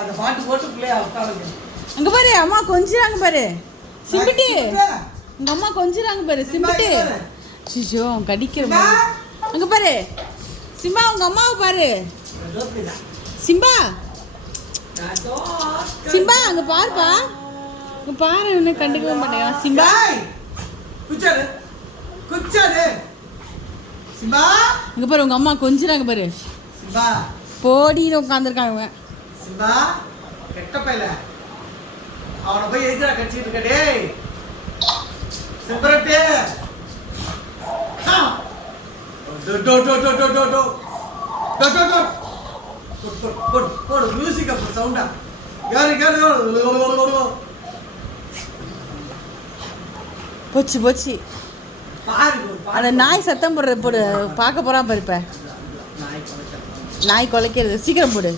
அந்த பாட்டு போட்டு பிள்ளைய உட்காருங்க. அங்க பாரு அம்மா கொஞ்சிராங்க பாரு சிம்பிட்டி. உங்க அம்மா கொஞ்சிராங்க பாரு சிம்பிட்டி. சிஷோ கடிக்கிற அங்க பாரு சிம்பா உங்க அம்மாவை பாரு. சிம்பா சிம்பா அங்க பாருப்பா. அங்க பாரு இவனை கண்டுக்கவே மாட்டேங்க. சிம்பா குச்சாரு குச்சாரு. சிம்பா அங்க பாரு உங்க அம்மா கொஞ்சிராங்க பாரு. சிம்பா போடின்னு உட்காந்துருக்காங்க. சிம்பா கெட்ட பையல அவனை போய் எதுக்குடா கடிச்சிட்டு இருக்க டேய் செம்பரட்டே. டோ டோ டோ டோ டோ டோ டோ டோ டோ டோ போடு மியூசிக் அப்ப சவுண்டா யாரு போச்சு போச்சு. அந்த நாய் சத்தம் போடுறது போடு பார்க்க போறான் பாரு. இப்ப நாய் குலைக்கிறது சீக்கிரம் போடு.